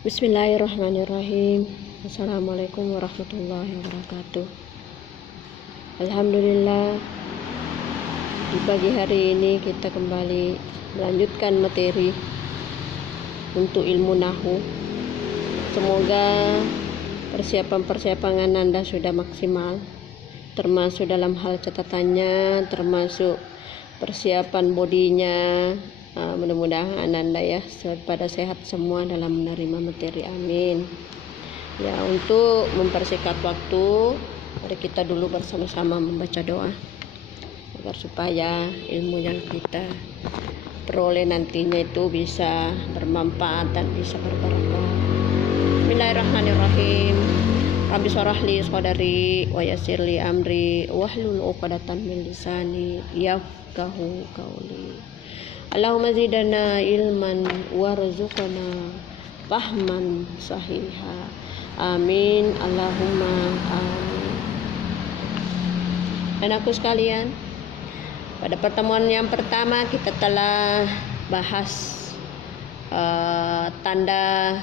Bismillahirrahmanirrahim. Assalamualaikum warahmatullahi wabarakatuh. Alhamdulillah, di pagi hari ini kita kembali melanjutkan materi untuk ilmu nahu. Semoga persiapan Anda sudah maksimal, termasuk dalam hal catatannya, termasuk persiapan bodinya. Mudah-mudahan Anda ya pada sehat semua dalam menerima materi, amin. Ya, untuk mempersingkat waktu, mari kita dulu bersama-sama membaca doa agar supaya ilmu yang kita peroleh nantinya itu bisa bermanfaat dan bisa berbarokah. Bismillahirrahmanirrahim. Rabbi shrah li sadri wa yassir li amri wahlul 'uqdatam min lisani yafqahu qawli. Allahumma zidana ilman warzuqna fahman sahiha. Amin. Allahumma amin. Anakku sekalian, pada pertemuan yang pertama kita telah bahas tanda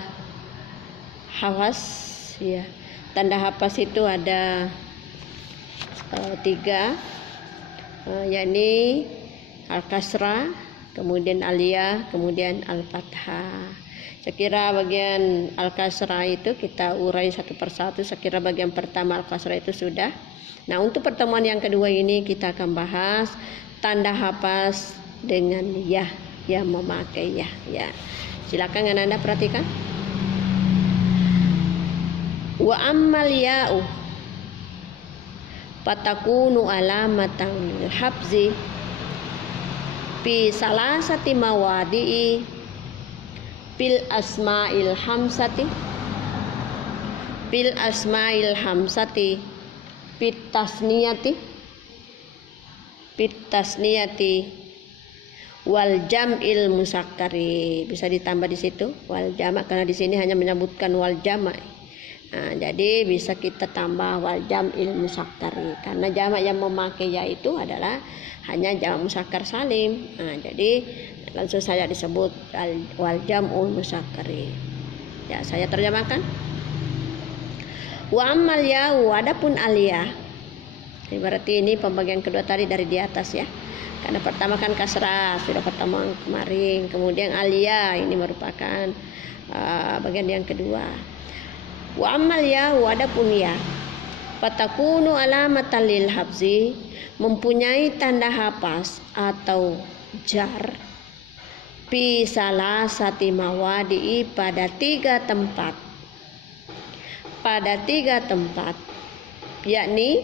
hafaz ya. Tanda hafaz itu ada 3, yakni al-kasrah, kemudian aliyah, kemudian al-fathah. Sekira bagian al-kasrah itu kita urai satu persatu. Sekira bagian pertama al-kasrah itu sudah. Nah, untuk pertemuan yang kedua ini kita akan bahas tanda hafaz dengan ya, yang memakai ya. Silakan Anda perhatikan. Wa ammal ya'u fatakunu alamatan lil hafzi fi salasati mawadi'i fil asma'il hamsati fit tasniyati wal jam'il musakkari. Bisa ditambah di situ wal jama' karena di sini hanya menyebutkan wal jama'. Nah, jadi bisa kita tambah wal jam'il musakkari karena jamak yang memakai ya itu adalah hanya jamak musakkar salim. Nah, jadi langsung saya disebut wal jam'ul musakkari. Ya, saya terjemahkan. Wa ammal ya'u, adapun aliyah. Berarti ini pembagian kedua tadi dari di atas ya. Karena pertama kan kasrah sudah pertemuan kemarin, kemudian aliyah ini merupakan bagian yang kedua. Wa ammal ya, adapun ya, fatakunu alamatan lil hafzi, mempunyai tanda hafaz atau jar, fi salasati mawadi'i, pada 3 tempat, yakni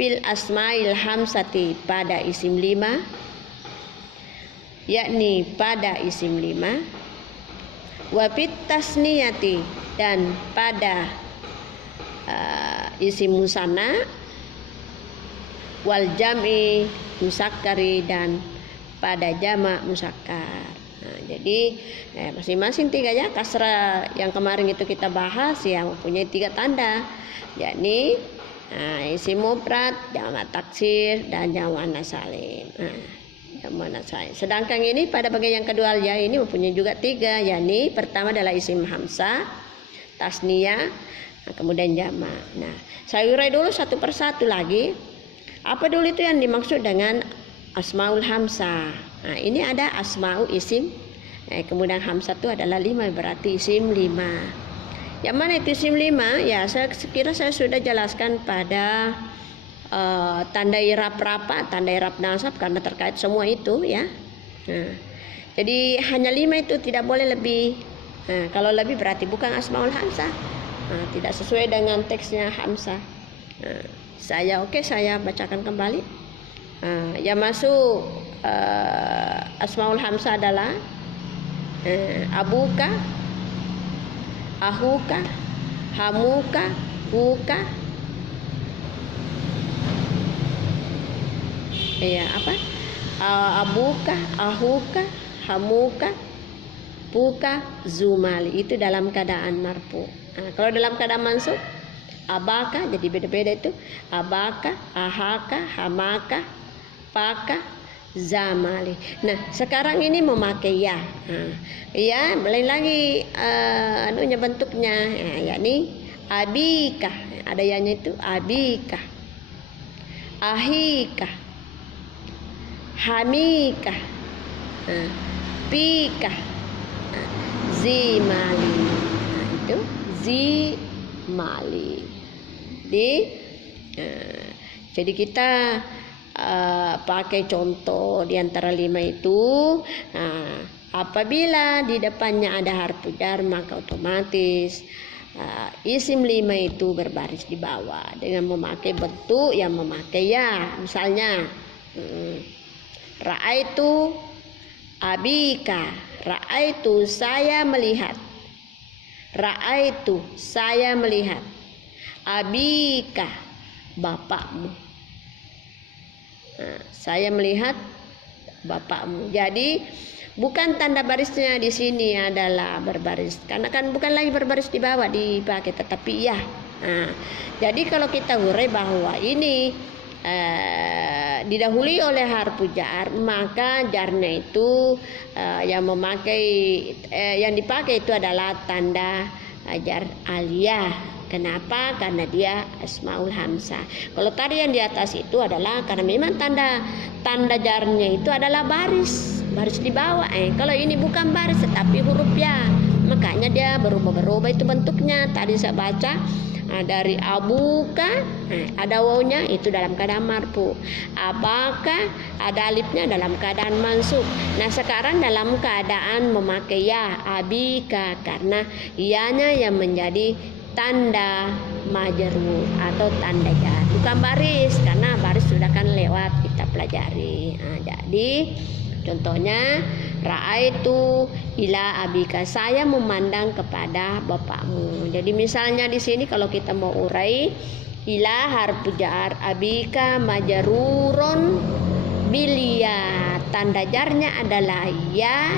fil asma'il hamsati, pada isim 5, yakni pada isim 5, wa fit tasniyati, dan pada isim musanna, wal jam'i musakkari, dan pada jamak musakkar. Nah, jadi masing-masing 3 ya. Kasrah yang kemarin itu kita bahas ya mempunyai 3 tanda, yakni isim mufrad, jamak taksir, dan jamak muannats salim. Sedangkan ini pada bagian yang kedua ya ini mempunyai juga 3, yakni pertama adalah isim hamzah, tasniyah, kemudian jamak. Nah, saya urai dulu satu persatu lagi. Apa dulu itu yang dimaksud dengan asmaul hamzah? Nah, ini ada asma'u isim, kemudian hamzah itu adalah 5, berarti isim 5. Yang mana itu isim 5? Ya, saya kira saya sudah jelaskan pada tanda i'rab rafa, tanda i'rab nasab, karena terkait semua itu ya. Nah, jadi hanya 5 itu, tidak boleh lebih. Nah, kalau lebih berarti bukan asmaul hamzah. Nah, tidak sesuai dengan teksnya hamzah. Nah, saya bacakan kembali. Yang masuk asmaul hamzah adalah abuka, ahuka, hamuka, buka. Abuka, ahuka, hamuka, buka, zumali. Itu dalam keadaan marfu. Nah, kalau dalam keadaan mansub, abaka, jadi beda-beda itu. Abaka, ahaka, hamaka, paka, zamali. Nah, sekarang ini memakai ya. Ya, lain lagi anunya bentuknya, yakni abika. Ada yanya itu abika, ahika, hamika, pika, zimali. Itu zimali. Jadi kita pakai contoh di antara 5 itu. Apabila di depannya ada harfu jar, maka otomatis isim 5 itu berbaris di bawah dengan memakai bentuk yang memakai ya. Misalnya ra'aitu abika, ra'aitu saya melihat, ra'aitu saya melihat, abika bapakmu, saya melihat bapakmu. Jadi bukan tanda barisnya di sini adalah berbaris, karena kan bukan lagi berbaris di bawah dipakai, tetapi ya. Jadi kalau kita urai bahwa ini didahului oleh harfu jar, maka jarnya itu yang dipakai itu adalah tanda jar aliyah. Kenapa? Karena dia asmaul hamzah. Kalau tadi yang di atas itu adalah karena memang tanda jarnya itu adalah baris di bawah. Kalau ini bukan baris tetapi huruf ya, makanya dia berubah itu bentuknya. Tadi saya baca dari abuka, ada wawunya itu dalam keadaan marfu, abaka ada alifnya dalam keadaan mansub. Nah sekarang dalam keadaan memakai ya, abika, karena ianya yang menjadi tanda majrur atau tanda jar, bukan baris, karena baris sudah kan lewat kita pelajari. Jadi contohnya ra'aitu ila abika, saya memandang kepada bapakmu. Jadi misalnya di sini kalau kita mau urai, ila harfu jar, abika majrurun bilia, tanda jarnya adalah ya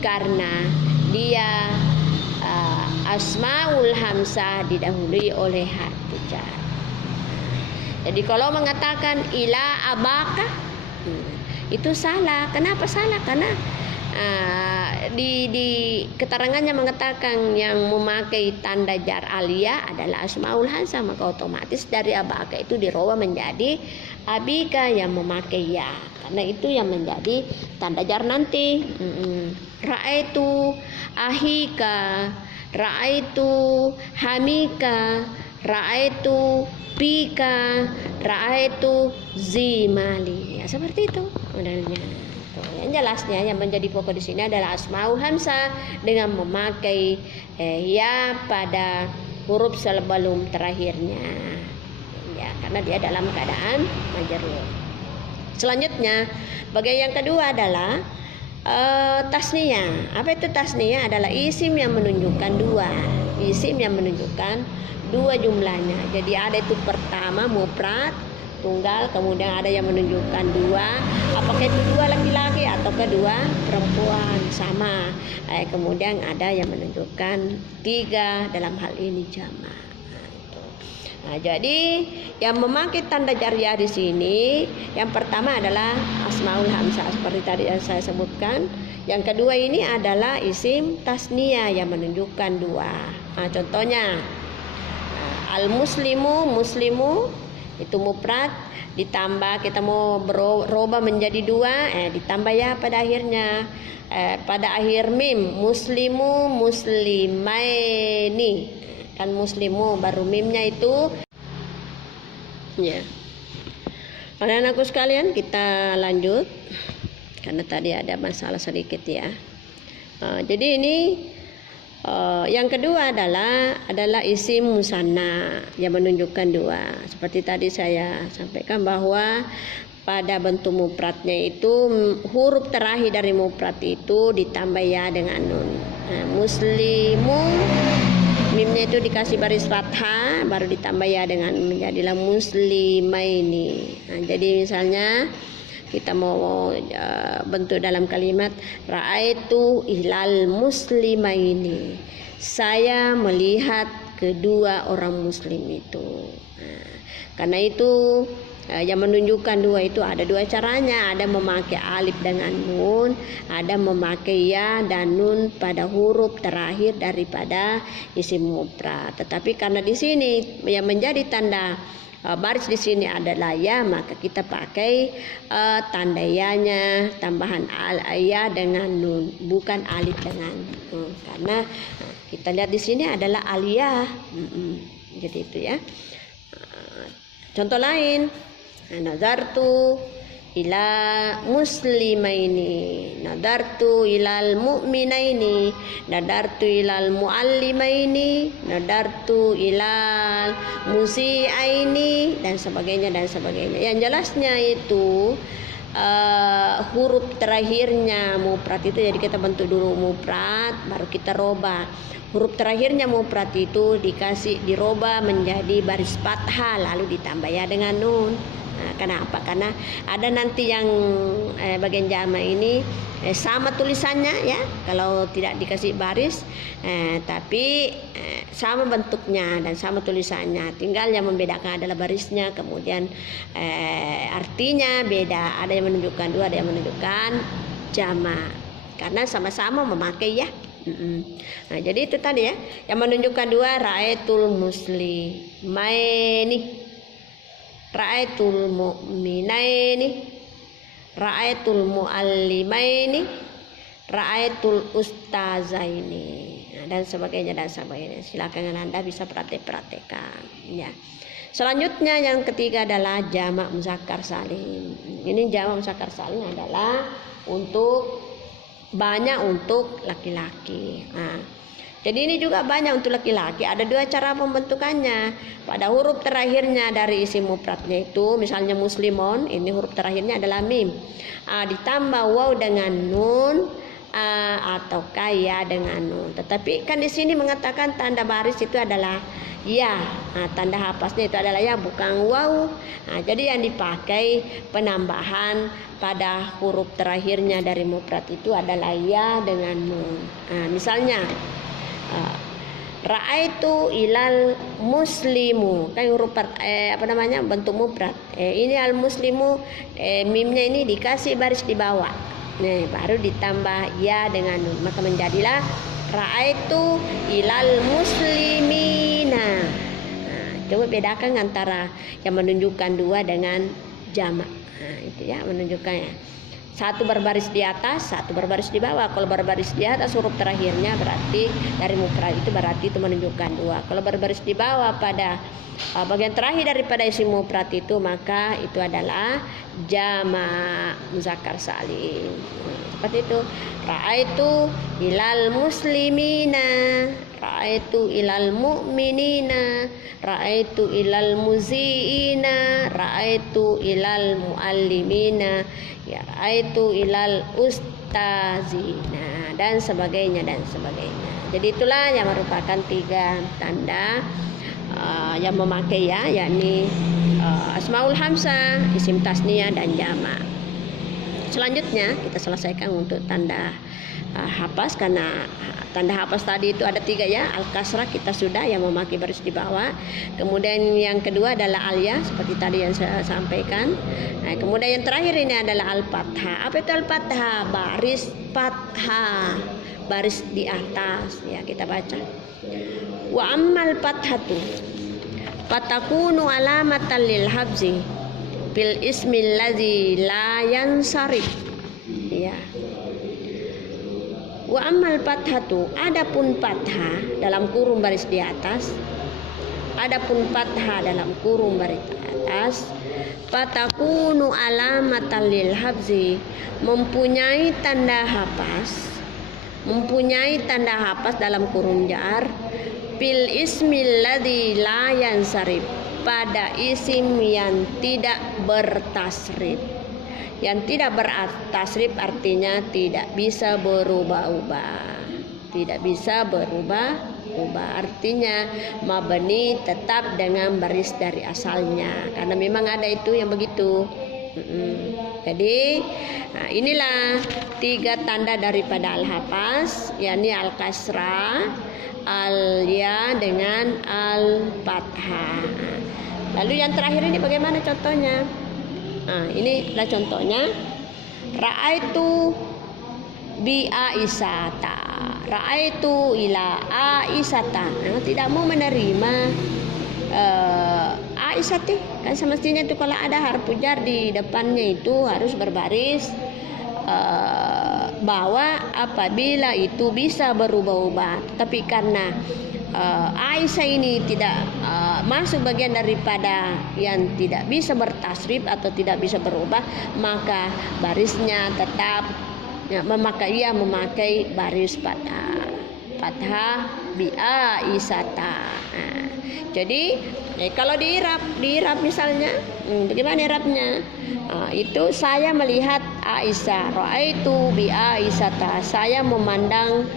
karena dia asmaul hamzah didahului oleh harfu jar. Jadi kalau mengatakan ila abaka itu salah. Kenapa salah? Karena di keterangannya mengatakan yang memakai tanda jar aliyah adalah asmaul hamzah, maka otomatis dari abaka itu dirubah menjadi abika yang memakai ya, karena itu yang menjadi tanda jar nanti. Ra'aitu ahika, ra'aitu hamika, ra'aitu pika, ra'aitu zimali. Ya seperti itu modelnya. Yang jelasnya yang menjadi pokok di sini adalah asmaul hamzah dengan memakai ya pada huruf sebelum terakhirnya. Ya, karena dia dalam keadaan majrur. Selanjutnya, bagian yang kedua adalah tasniyah. Apa itu tasniyah? Adalah isim yang menunjukkan dua. Isim yang menunjukkan dua jumlahnya. Jadi ada itu pertama mufrad tunggal, kemudian ada yang menunjukkan dua. Apakah itu dua laki-laki atau kedua perempuan sama. Kemudian ada yang menunjukkan tiga, dalam hal ini jamak. Jadi yang memakai tanda jariyah di sini yang pertama adalah asmaul hamzah seperti tadi yang saya sebutkan. Yang kedua ini adalah isim tasniyah yang menunjukkan dua. Contohnya al muslimu, muslimu itu mufrad, ditambah kita mau berubah menjadi dua, ditambah ya pada akhirnya, pada akhir mim, muslimu muslimaini, kan muslimu baru mimnya itu ya. Anak-anakku sekalian, kita lanjut karena tadi ada masalah sedikit ya. Jadi ini yang kedua adalah isim musanna yang menunjukkan dua. Seperti tadi saya sampaikan bahwa pada bentuk mufradnya itu huruf terakhir dari mufrad itu ditambah ya dengan nun. Muslimu, mimnya itu dikasih baris fathah, baru ditambah ya dengan menjadilah muslimaini. Jadi misalnya kita mau bentuk dalam kalimat ra'aitu ilal muslimaini, saya melihat kedua orang muslim itu. Karena itu yang menunjukkan dua itu ada dua caranya, ada memakai alif dengan nun, ada memakai ya dan nun pada huruf terakhir daripada isim mufrad. Tetapi karena di sini yang menjadi tanda baris di sini adalah ya, maka kita pakai tanda ya-nya tambahan ya dengan nun, bukan alif dengan nun. Karena kita lihat di sini adalah aliyah. Jadi itu ya. Contoh lain, nazartu ila muslimaini, nadartu ilal mu'minaini, nadartu ilal muallimaini, nadartu ilal musiaini, dan sebagainya dan sebagainya. Yang jelasnya itu huruf terakhirnya mufrad itu, jadi kita bentuk dulu mufrad baru kita robah. Huruf terakhirnya mufrad itu dirobah menjadi baris fathah lalu ditambah ya dengan nun. Nah, kenapa? Karena ada nanti yang bagian jama ini sama tulisannya ya, kalau tidak dikasih baris, tapi sama bentuknya dan sama tulisannya. Tinggal yang membedakan adalah barisnya, kemudian artinya beda. Ada yang menunjukkan dua, ada yang menunjukkan jama. Karena sama-sama memakai ya. Nah, jadi itu tadi ya, yang menunjukkan dua, ra'aitul muslimaini, ra'aitul mu'minaini, ra'aitul muallimaini, ra'aitul ustazaini, dan sebagainya dan sebagainya. Silakan Anda bisa praktekkan ya. Selanjutnya yang ketiga adalah jamak muzakkar salim. Ini jamak muzakkar salim adalah banyak untuk laki-laki. Nah, jadi ini juga banyak untuk laki-laki. Ada dua cara pembentukannya. Pada huruf terakhirnya dari isim mufradnya itu, misalnya muslimon, ini huruf terakhirnya adalah mim. Ditambah waw dengan nun atau kaya dengan nun. Tetapi kan di sini mengatakan tanda baris itu adalah ya. Tanda hapasnya itu adalah ya, bukan waw. Jadi yang dipakai penambahan pada huruf terakhirnya dari mufrad itu adalah ya dengan nun. Misalnya ra'aitu ilal muslimu, kan huruf bentuk mufrad. Ini al muslimu, mimnya ini dikasih baris di bawah. Nah, baru ditambah ya dengan nun, maka menjadilah ra'aitu ilal muslimina. Coba bedakan antara yang menunjukkan dua dengan jamak. Itu ya menunjukkannya. Satu berbaris di atas, satu berbaris di bawah. Kalau berbaris di atas huruf terakhirnya berarti dari mufrad itu berarti itu menunjukkan dua. Kalau berbaris di bawah pada bagian terakhir daripada isim mufrad itu, maka itu adalah jamak muzakkar salim. Seperti itu. Ra'aitu ilal muslimina, ra'aitu ilal mu'minina, ra'aitu ilal muziina, ra'aitu ilal muallimina, ya ra'aitu ilal ustazina, dan sebagainya dan sebagainya. Jadi itulah yang merupakan tiga tanda yang memakai ya, yakni asmaul hamzah, isim tasniyah dan jamak. Selanjutnya kita selesaikan untuk tanda hapas, karena tanda hapas tadi itu ada tiga ya. Al kasrah kita sudah yang memakai baris di bawah. Kemudian yang kedua adalah al ya, seperti tadi yang saya sampaikan. Nah, kemudian yang terakhir ini adalah al fathah. Apa itu al fathah? Baris fathah, baris di atas ya, kita baca. Wa ammal fathatu fatakunu alamatan lil habzi bil ismil ladzi la yansarif ya. Wa ammal fathatu, adapun fathah dalam kurung baris di atas, adapun fathah dalam kurung baris di atas, fatakunu alamatan lil habzi, mempunyai tanda hapas dalam kurung jar, bil ismil ladzi la yansarif, pada isim yang tidak bertasrif. Yang tidak bertasrif artinya tidak bisa berubah-ubah. Tidak bisa berubah-ubah, artinya mabni tetap dengan baris dari asalnya, karena memang ada itu yang begitu. Jadi inilah tiga tanda daripada al-hapas, yakni al-kasrah, al-ya dengan al-fathah. Lalu yang terakhir ini bagaimana contohnya? Nah, ini adalah contohnya. Ra'aitu bi Aisyata. Ra'aitu ila Aisyata. Nah, tidak mau menerima Aisyah kan semestinya itu kalau ada harfu jar di depannya itu harus berbaris bahwa apabila itu bisa berubah-ubah. Tapi karena Aisyah ini tidak masuk bagian daripada yang tidak bisa bertasrif atau tidak bisa berubah, maka barisnya tetap memakai baris fathah bi Aisyata. Nah, jadi kalau di Irab misalnya, bagaimana Irabnya? Itu saya melihat Aisyah, ra'aitu bi Aisyata, saya memandang,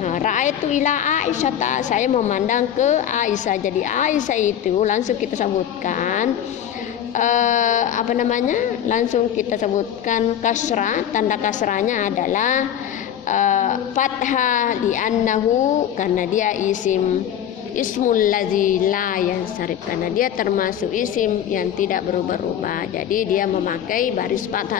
ra'aitu ila Aisyata, saya memandang ke Aisyah. Jadi Aisyah itu langsung kita sebutkan langsung kita sebutkan kasrah. Tanda kasrahnya adalah fathah li'annahu, karena dia ismul ladzi la yansarif, karena dia termasuk isim yang tidak berubah-ubah. Jadi dia memakai baris fathah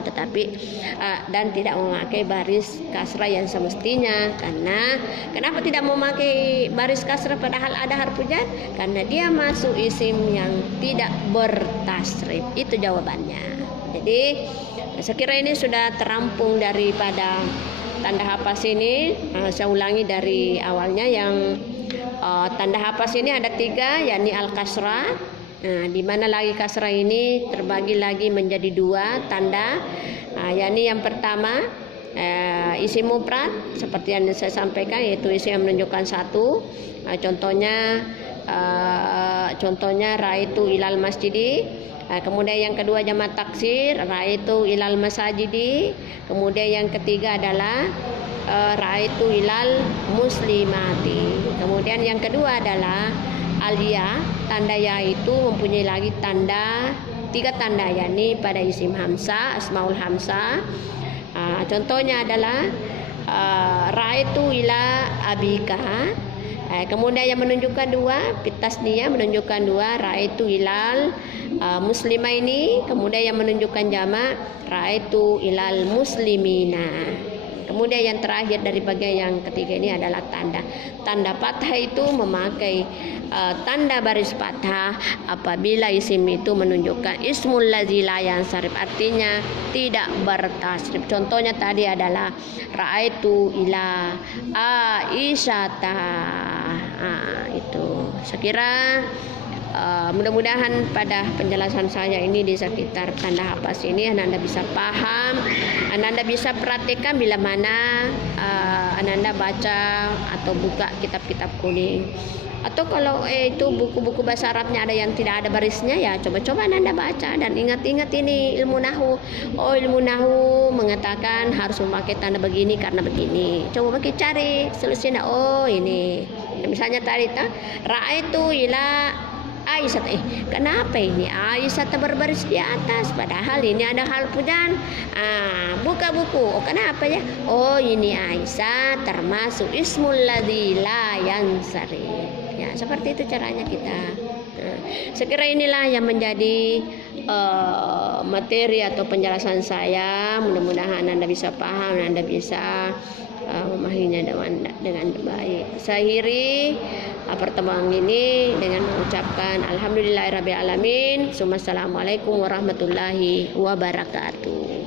dan tidak memakai baris kasrah yang semestinya. Karena kenapa tidak memakai baris kasrah padahal ada harfu jar? Karena dia masuk isim yang tidak bertasrif. Itu jawabannya. Jadi saya kira ini sudah terampung daripada tanda hafaz ini. Saya ulangi dari awalnya. Yang tanda hafaz ini ada 3, yakni al-kasrah. Nah, di mana lagi kasrah ini terbagi lagi menjadi 2 tanda. Yakni yang pertama isim mufrad seperti yang saya sampaikan, yaitu isim yang menunjukkan 1. Contohnya ra'aitu ilal masjidi. Kemudian yang kedua jamak taksir, ra'aitu ilal masajidi. Kemudian yang ketiga adalah ra'aitu ilal muslimati. Kemudian yang kedua adalah al-ya. Tanda ya itu mempunyai lagi 3 tanda, yakni pada isim hamzah, asmaul hamzah. Contohnya adalah ra'aitu ila abika. Kemudian yang menunjukkan 2, fitasniyah menunjukkan 2, ra'aitu ilal muslimah ini. Kemudian yang menunjukkan jamak, ra'aitu ilal muslimina. Kemudian yang terakhir dari bagian yang ketiga ini adalah tanda fathah. Itu memakai tanda baris fathah apabila isim itu menunjukkan ismul ladzi la yansarif, artinya tidak bertasrif. Contohnya tadi adalah ra'aitu ila Aisyata. Itu saya kira mudah-mudahan pada penjelasan saya ini di sekitar tanda hafaz ini Anda bisa paham, Anda bisa perhatikan bila mana Anda baca atau buka kitab-kitab kuning. Atau kalau itu buku-buku bahasa Arabnya ada yang tidak ada barisnya, ya coba-coba Anda baca dan ingat-ingat ini ilmu nahu. Oh, ilmu nahu mengatakan harus memakai tanda begini karena begini. Coba cari solusinya. Oh, ini. Misalnya tadi ra'aitu ila Aisyah. Kenapa ini Aisyah berbaris di atas padahal ini ada harfu jar? Buka buku. Oh, kenapa ya? Oh, ini Aisyah termasuk ismul ladzi la yansarif. Ya, seperti itu caranya kita. Sekira inilah yang menjadi materi atau penjelasan saya. Mudah-mudahan Anda bisa paham, Anda bisa memahaminya dengan baik. Saya akhiri pertemuan ini dengan mengucapkan alhamdulillahirabbil alamin. Assalamualaikum warahmatullahi wabarakatuh.